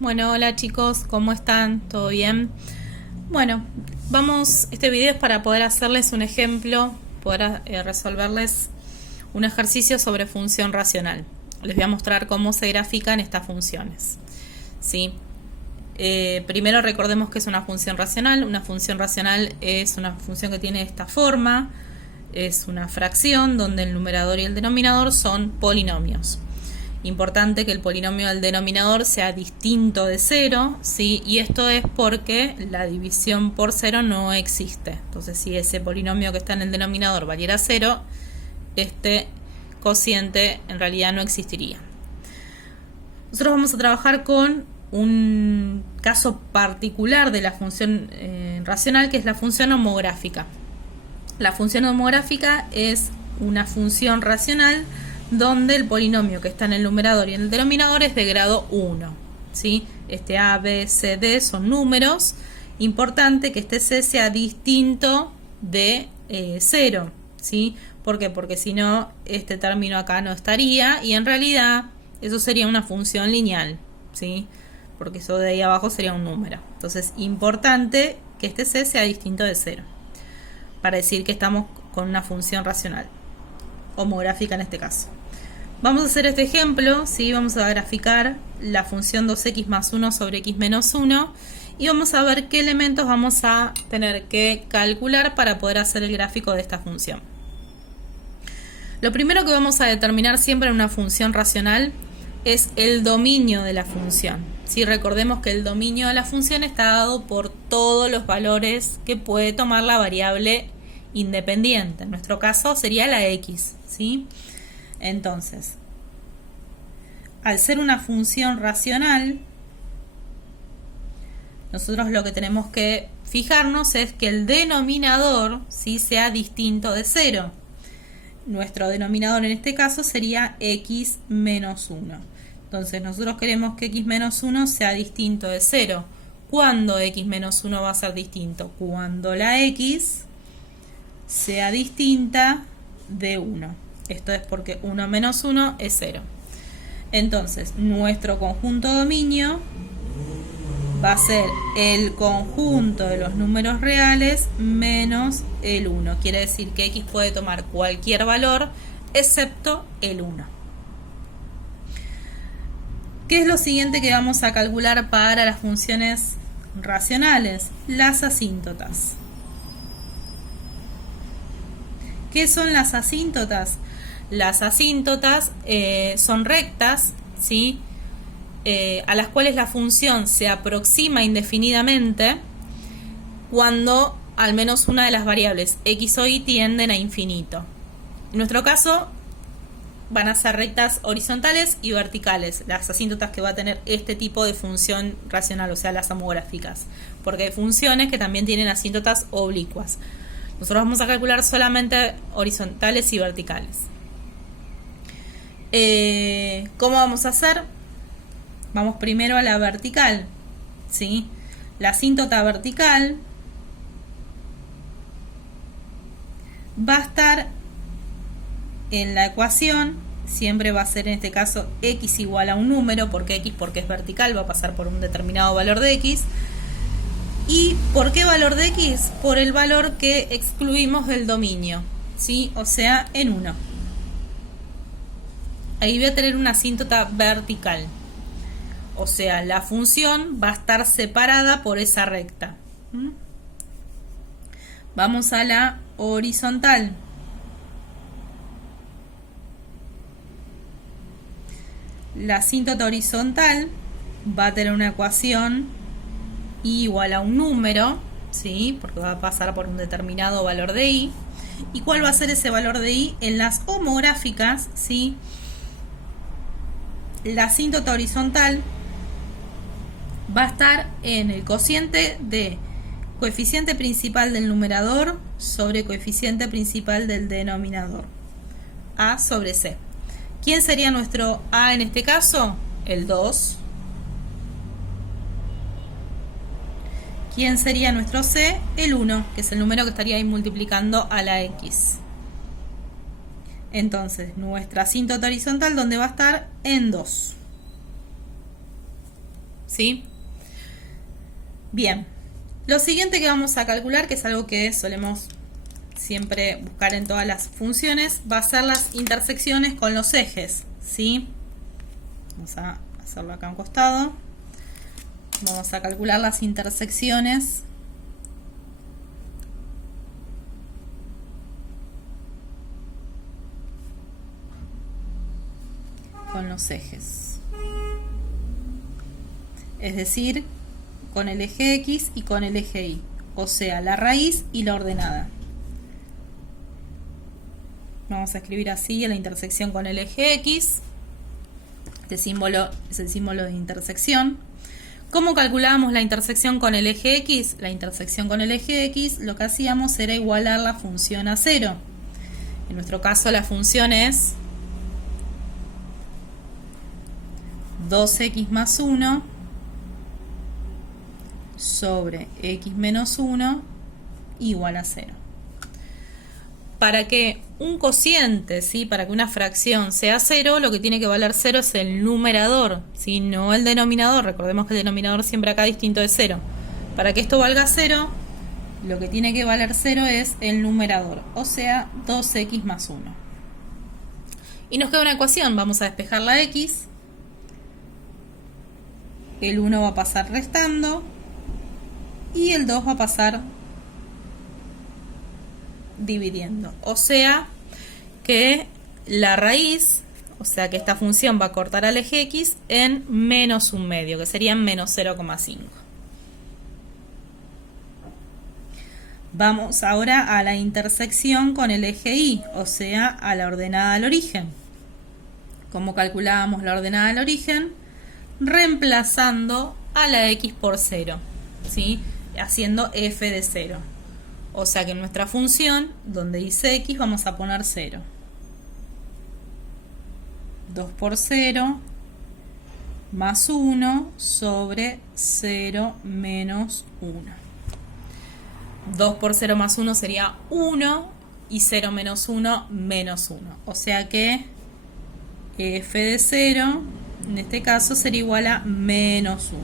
Bueno, hola chicos, ¿cómo están? ¿Todo bien? Bueno, este video es para poder hacerles un ejemplo, poder resolverles un ejercicio sobre función racional. Les voy a mostrar cómo se grafican estas funciones. ¿Sí? Primero recordemos que es una función racional. Una función racional es una función que tiene esta forma. Es una fracción donde el numerador y el denominador son polinomios. Importante que el polinomio del denominador sea distinto de 0, ¿sí? Y esto es porque la división por 0 no existe. Entonces, si ese polinomio que está en el denominador valiera 0, este cociente en realidad no existiría. Nosotros vamos a trabajar con un caso particular de la función racional, que es la función homográfica. La función homográfica es una función racional donde el polinomio que está en el numerador y en el denominador es de grado 1. ¿Sí? Este A, B, C, D son números. Importante que este C sea distinto de 0. ¿Sí? ¿Por qué? Porque si no, este término acá no estaría y en realidad eso sería una función lineal. ¿Sí? Porque eso de ahí abajo sería un número. Entonces, importante que este C sea distinto de 0 para decir que estamos con una función racional, homográfica en este caso. Vamos a hacer este ejemplo, ¿sí? Vamos a graficar la función 2x más 1 sobre x menos 1 y vamos a ver qué elementos vamos a tener que calcular para poder hacer el gráfico de esta función. Lo primero que vamos a determinar siempre en una función racional es el dominio de la función. ¿Sí? Recordemos que el dominio de la función está dado por todos los valores que puede tomar la variable independiente. En nuestro caso sería la x, ¿sí? Entonces, al ser una función racional, nosotros lo que tenemos que fijarnos es que el denominador, ¿sí?, sea distinto de 0. Nuestro denominador en este caso sería x menos 1. Entonces nosotros queremos que x menos 1 sea distinto de 0. ¿Cuándo x menos 1 va a ser distinto? Cuando la x sea distinta de 1. Esto es porque 1 menos 1 es 0. Entonces, nuestro conjunto dominio va a ser el conjunto de los números reales menos el 1. Quiere decir que x puede tomar cualquier valor excepto el 1. ¿Qué es lo siguiente que vamos a calcular para las funciones racionales? Las asíntotas. ¿Qué son las asíntotas? Las asíntotas son rectas, ¿sí? A las cuales la función se aproxima indefinidamente cuando al menos una de las variables x o y tienden a infinito. En nuestro caso van a ser rectas horizontales y verticales, las asíntotas que va a tener este tipo de función racional, o sea, las homográficas, porque hay funciones que también tienen asíntotas oblicuas. Nosotros vamos a calcular solamente horizontales y verticales. ¿Cómo vamos a hacer? Vamos primero a la vertical, ¿sí? La asíntota vertical va a estar en la ecuación, siempre va a ser en este caso x igual a un número, porque es vertical, va a pasar por un determinado valor de x. ¿Y por qué valor de x? Por el valor que excluimos del dominio, ¿sí? O sea, en 1. Ahí voy a tener una asíntota vertical. O sea, la función va a estar separada por esa recta. Vamos a la horizontal. La asíntota horizontal va a tener una ecuación y igual a un número, ¿sí? Porque va a pasar por un determinado valor de y. ¿Y cuál va a ser ese valor de y? En las homográficas, ¿sí? La asíntota horizontal va a estar en el cociente de coeficiente principal del numerador sobre coeficiente principal del denominador. A sobre C. ¿Quién sería nuestro A en este caso? El 2. ¿Quién sería nuestro C? El 1, que es el número que estaría ahí multiplicando a la X. Entonces, nuestra asíntota horizontal, ¿dónde va a estar? En 2. ¿sí? Bien, lo siguiente que vamos a calcular, que es algo que solemos siempre buscar en todas las funciones, va a ser las intersecciones con los ejes, ¿sí? Vamos a hacerlo acá a un costado. Vamos a calcular las intersecciones con los ejes. Es decir, con el eje X y con el eje Y. O sea, la raíz y la ordenada. Vamos a escribir así la intersección con el eje X. Este símbolo es el símbolo de intersección. ¿Cómo calculábamos la intersección con el eje X? La intersección con el eje X lo que hacíamos era igualar la función a 0. En nuestro caso la función es 2x más 1 sobre x menos 1 igual a 0. Para que un cociente, ¿sí? Para que una fracción sea 0, lo que tiene que valer 0 es el numerador, ¿sí? No el denominador. Recordemos que el denominador siempre acá distinto de 0. Para que esto valga 0, lo que tiene que valer 0 es el numerador, o sea, 2x más 1. Y nos queda una ecuación. Vamos a despejar la x. El 1 va a pasar restando y el 2 va a pasar dividiendo. O sea que la raíz, o sea que esta función va a cortar al eje X en menos un medio, que serían menos 0,5. Vamos ahora a la intersección con el eje Y, o sea, a la ordenada al origen. ¿Cómo calculábamos la ordenada al origen? Reemplazando a la X por 0, ¿sí? Haciendo f de 0. O sea que en nuestra función, donde dice x, vamos a poner 0. 2 por 0 más 1 sobre 0 menos 1. 2 por 0 más 1 sería 1 y 0 menos 1 menos 1. O sea que f de 0 en este caso sería igual a menos 1.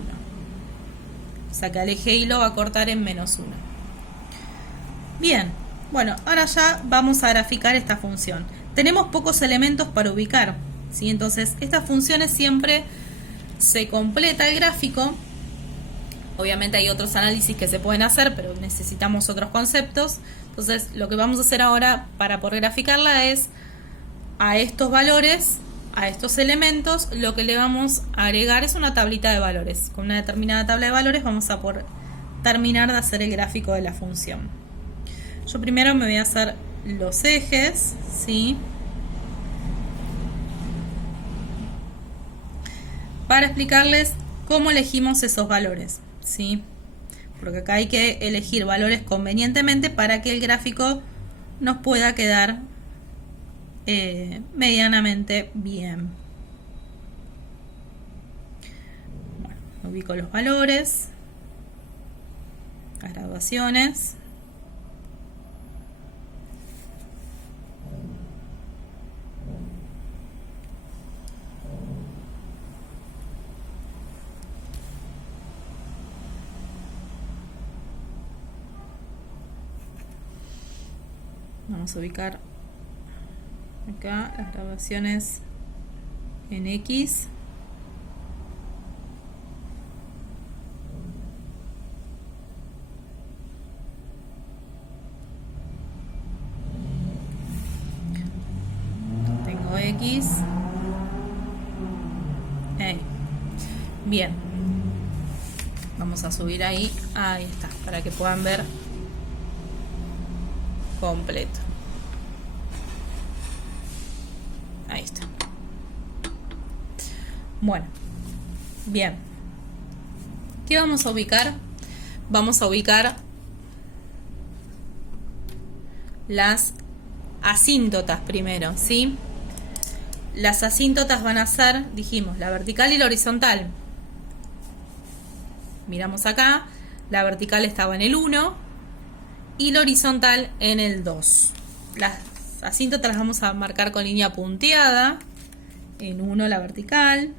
O sea que al eje Y lo va a cortar en menos 1. Bien, bueno, ahora ya vamos a graficar esta función. Tenemos pocos elementos para ubicar, ¿sí? Entonces, estas funciones siempre se completa el gráfico. Obviamente hay otros análisis que se pueden hacer, pero necesitamos otros conceptos. Entonces, lo que vamos a hacer ahora para poder graficarla es a estos valores, a estos elementos, lo que le vamos a agregar es una tablita de valores. Con una determinada tabla de valores vamos a poder terminar de hacer el gráfico de la función. Yo primero me voy a hacer los ejes, ¿sí? Para explicarles cómo elegimos esos valores, ¿sí? Porque acá hay que elegir valores convenientemente para que el gráfico nos pueda quedar medianamente bien. Bueno, ubico los valores, las graduaciones. Vamos a ubicar acá las graduaciones en X. Tengo X. Bien. Vamos a subir ahí. Ahí está, para que puedan ver completo. Ahí está. Bueno, bien. ¿Qué vamos a ubicar? Vamos a ubicar las asíntotas primero, ¿sí? Las asíntotas van a ser, dijimos, la vertical y la horizontal. Miramos acá, la vertical estaba en el 1 y la horizontal en el 2. Las asíntotas las vamos a marcar con línea punteada. En 1 la vertical.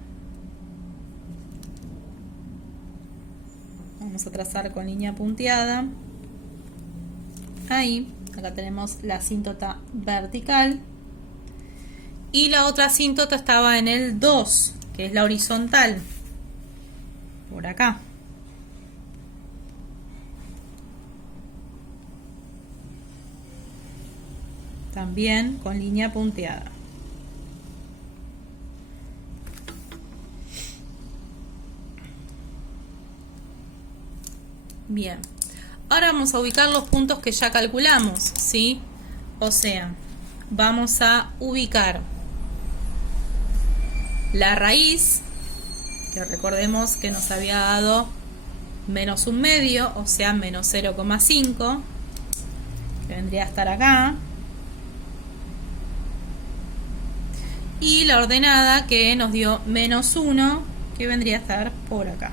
Vamos a trazar con línea punteada. Ahí, acá tenemos la asíntota vertical. Y la otra asíntota estaba en el 2, que es la horizontal. Por acá. También con línea punteada. Bien. Ahora vamos a ubicar los puntos que ya calculamos, ¿sí? O sea, vamos a ubicar la raíz, que recordemos que nos había dado menos un medio, o sea, menos 0,5, que vendría a estar acá. Y la ordenada que nos dio menos 1, que vendría a estar por acá,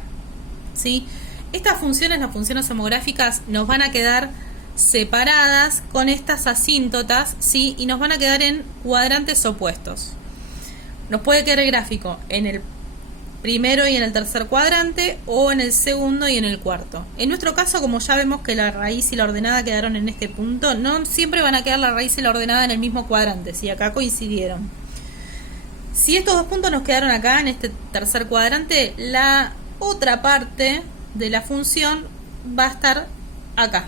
¿sí? Estas funciones, las funciones homográficas, nos van a quedar separadas con estas asíntotas, ¿sí? Y nos van a quedar en cuadrantes opuestos. Nos puede quedar el gráfico en el primero y en el tercer cuadrante, o en el segundo y en el cuarto. En nuestro caso, como ya vemos que la raíz y la ordenada quedaron en este punto, no siempre van a quedar la raíz y la ordenada en el mismo cuadrante, ¿sí? Acá coincidieron. Si estos dos puntos nos quedaron acá en este tercer cuadrante, la otra parte de la función va a estar acá,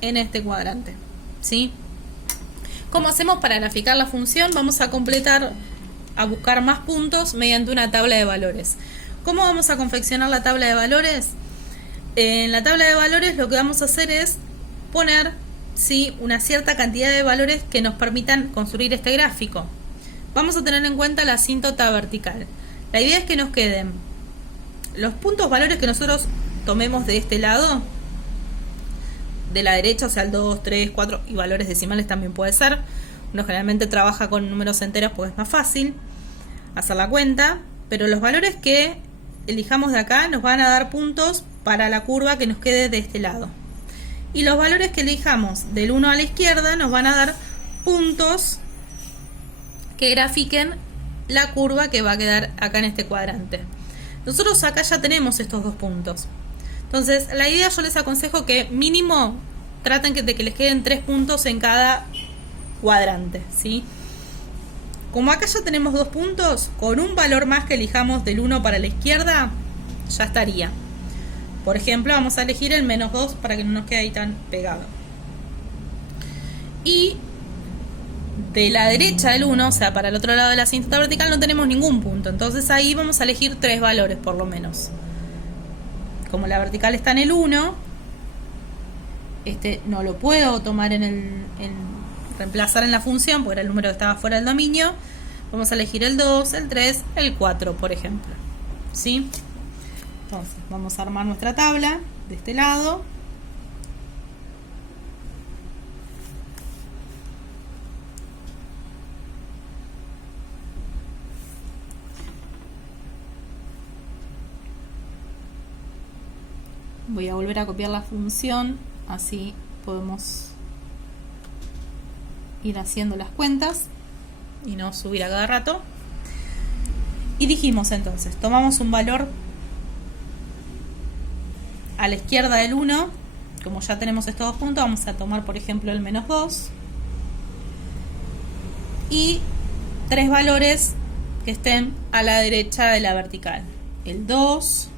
en este cuadrante, ¿sí? ¿Cómo hacemos para graficar la función? Vamos a completar, a buscar más puntos mediante una tabla de valores. ¿Cómo vamos a confeccionar la tabla de valores? En la tabla de valores lo que vamos a hacer es poner, ¿sí?, una cierta cantidad de valores que nos permitan construir este gráfico. Vamos a tener en cuenta la asíntota vertical. La idea es que nos queden los puntos valores que nosotros tomemos de este lado, de la derecha, o sea, el 2, 3, 4 y valores decimales también puede ser. Uno generalmente trabaja con números enteros porque es más fácil hacer la cuenta, pero los valores que elijamos de acá nos van a dar puntos para la curva que nos quede de este lado. Y los valores que elijamos del 1 a la izquierda nos van a dar puntos que grafiquen la curva que va a quedar acá en este cuadrante. Nosotros acá ya tenemos estos dos puntos. Entonces, la idea, yo les aconsejo que mínimo traten de que les queden 3 puntos en cada cuadrante, ¿sí? Como acá ya tenemos 2 puntos, con un valor más que elijamos del 1 para la izquierda, ya estaría. Por ejemplo, vamos a elegir el menos 2 para que no nos quede ahí tan pegado. Y de la derecha del 1, o sea, para el otro lado de la asíntota vertical, no tenemos ningún punto. Entonces ahí vamos a elegir 3 valores por lo menos. Como la vertical está en el 1, este no lo puedo tomar reemplazar en la función, porque era el número que estaba fuera del dominio. Vamos a elegir el 2, el 3, el 4, por ejemplo, ¿sí? Entonces, vamos a armar nuestra tabla de este lado. Voy a volver a copiar la función, así podemos ir haciendo las cuentas y no subir a cada rato. Y dijimos entonces, tomamos un valor a la izquierda del 1, como ya tenemos estos dos puntos, vamos a tomar por ejemplo el menos 2 y 3 valores que estén a la derecha de la vertical, el 2,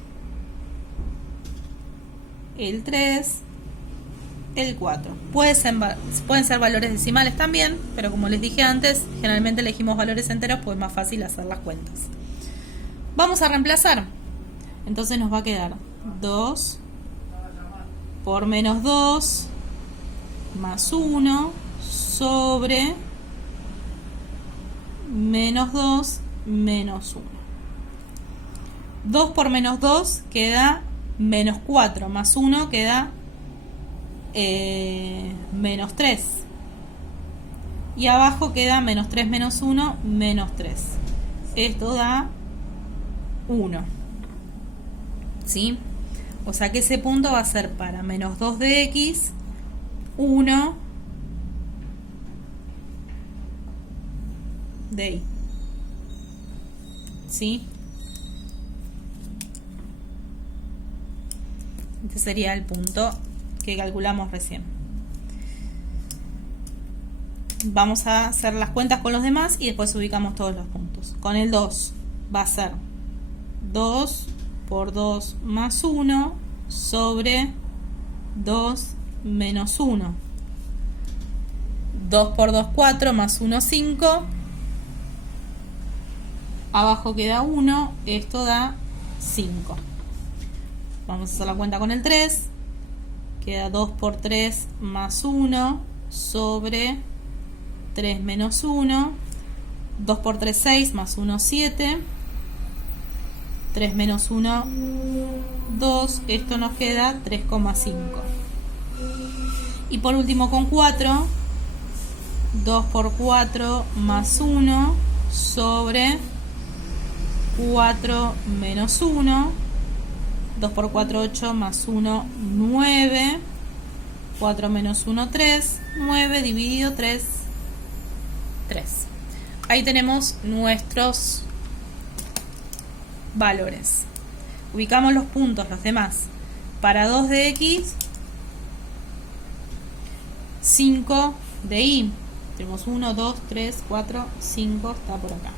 el 3, el 4. Pueden ser valores decimales también, pero como les dije antes, generalmente elegimos valores enteros porque es más fácil hacer las cuentas. Vamos a reemplazar. Entonces nos va a quedar 2 por menos 2 más 1 sobre menos 2 menos 1. 2 por menos 2 queda menos 4, más 1 queda menos 3. Y abajo queda menos 3 menos 1, menos 3. Esto da 1. ¿Sí? O sea que ese punto va a ser para menos 2 de x, 1 de y. ¿Sí? Este sería el punto que calculamos recién. Vamos a hacer las cuentas con los demás y después ubicamos todos los puntos. Con el 2 va a ser 2 por 2 más 1 sobre 2 menos 1. 2 por 2, 4, más 1, 5. Abajo queda 1, esto da 5. Vamos a hacer la cuenta con el 3. Queda 2 por 3 más 1 sobre 3 menos 1. 2 por 3, 6, más 1, 7. 3 menos 1, 2. Esto nos queda 3,5. Y por último con 4. 2 por 4 más 1 sobre 4 menos 1. 2 por 4, 8, más 1, 9. 4 menos 1, 3. 9 dividido 3, 3. Ahí tenemos nuestros valores. Ubicamos los puntos, los demás. Para 2 de X, 5 de Y. Tenemos 1, 2, 3, 4, 5, está por acá.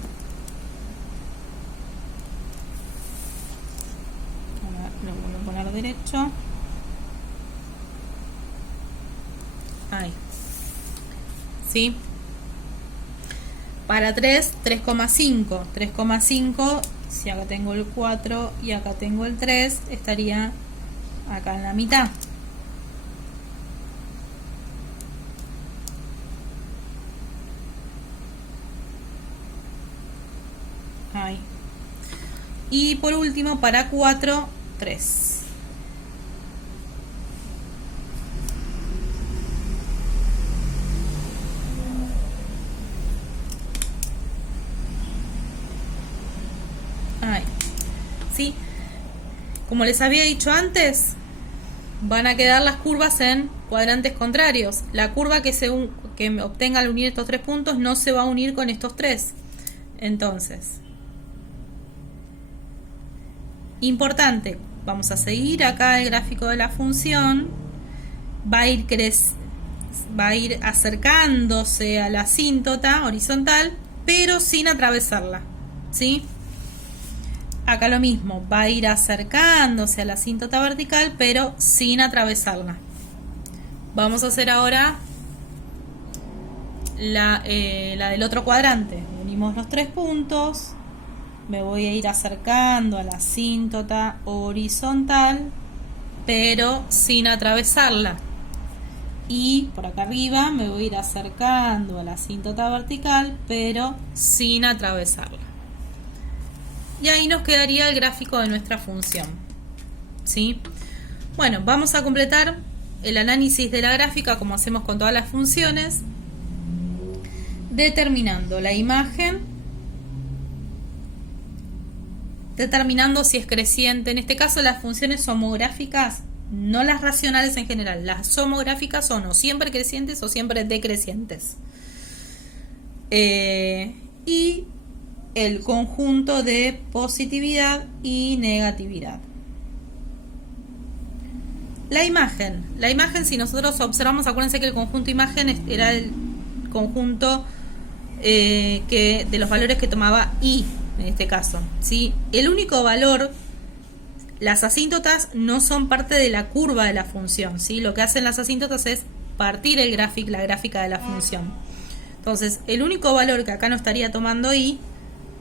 Ahora lo voy a poner derecho. Ahí. ¿Sí? Para 3, 3,5. 3,5, si acá tengo el 4 y acá tengo el 3, estaría acá en la mitad. Ahí. Y por último, para 4, 3. Ahí. ¿Sí? Como les había dicho antes, van a quedar las curvas en cuadrantes contrarios. La curva que obtenga al unir estos tres puntos no se va a unir con estos tres. Entonces, importante, vamos a seguir acá el gráfico de la función, va a ir acercándose a la asíntota horizontal, pero sin atravesarla, ¿sí? Acá lo mismo, va a ir acercándose a la asíntota vertical, pero sin atravesarla. Vamos a hacer ahora la del otro cuadrante. Unimos los tres puntos. Me voy a ir acercando a la asíntota horizontal, pero sin atravesarla. Y por acá arriba me voy a ir acercando a la asíntota vertical, pero sin atravesarla. Y ahí nos quedaría el gráfico de nuestra función. ¿Sí? Bueno, vamos a completar el análisis de la gráfica como hacemos con todas las funciones, determinando la imagen, determinando si es creciente. En este caso las funciones homográficas, no las racionales en general, las homográficas son o siempre crecientes o siempre decrecientes. Y el conjunto de positividad y negatividad. La imagen, si nosotros observamos, acuérdense que el conjunto imagen era el conjunto de los valores que tomaba Y en este caso, ¿sí? El único valor, las asíntotas no son parte de la curva de la función, ¿sí? Lo que hacen las asíntotas es partir la gráfica de la función. Entonces, el único valor que acá no estaría tomando Y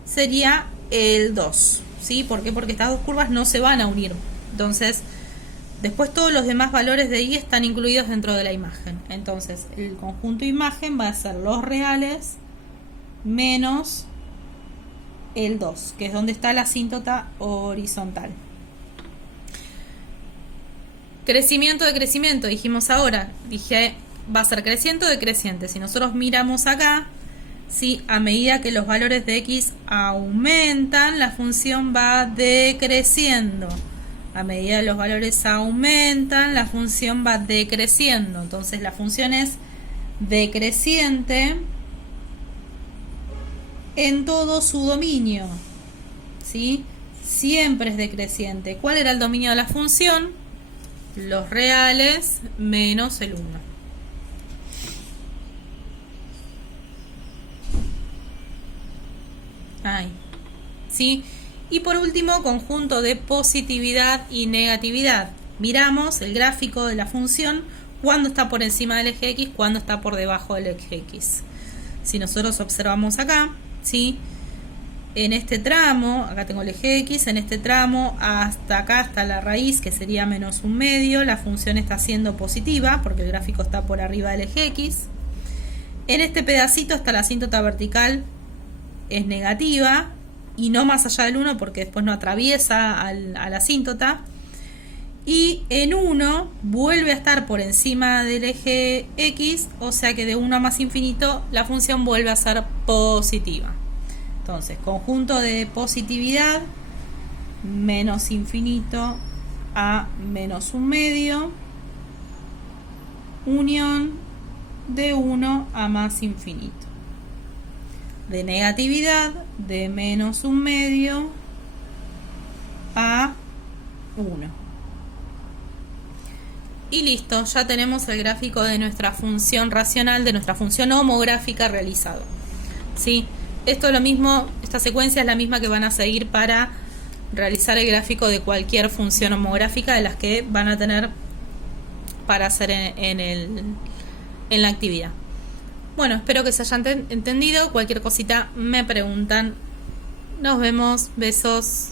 sería el 2, ¿sí? ¿Por qué? Porque estas dos curvas no se van a unir. Entonces, después todos los demás valores de Y están incluidos dentro de la imagen. Entonces, el conjunto imagen va a ser los reales menos el 2, que es donde está la asíntota horizontal. Crecimiento, decrecimiento, dijimos ahora. Dije, va a ser creciente o decreciente. Si nosotros miramos acá, ¿sí? A medida que los valores de X aumentan, la función va decreciendo. A medida que los valores aumentan, la función va decreciendo. Entonces la función es decreciente en todo su dominio, ¿sí? Siempre es decreciente. ¿Cuál era el dominio de la función? los reales menos el 1. Ahí. ¿Sí? Y por último, conjunto de positividad y negatividad. Miramos el gráfico de la función cuando está por encima del eje X, cuando está por debajo del eje X. Si nosotros observamos acá, ¿sí? En este tramo, acá tengo el eje X, en este tramo hasta acá, hasta la raíz, que sería menos 1/2, la función está siendo positiva, porque el gráfico está por arriba del eje X. En este pedacito hasta la asíntota vertical es negativa, y no más allá del 1, porque después no atraviesa a la asíntota. Y en 1 vuelve a estar por encima del eje X, o sea que de 1 a más infinito la función vuelve a ser positiva. Entonces, conjunto de positividad, menos infinito a menos 1/2, unión de 1 a más infinito. De negatividad, de menos 1/2 a 1. Y listo, ya tenemos el gráfico de nuestra función racional, de nuestra función homográfica realizado. ¿Sí? Esto es lo mismo, esta secuencia es la misma que van a seguir para realizar el gráfico de cualquier función homográfica de las que van a tener para hacer en la actividad. Bueno, espero que se hayan entendido. Cualquier cosita me preguntan. Nos vemos, besos.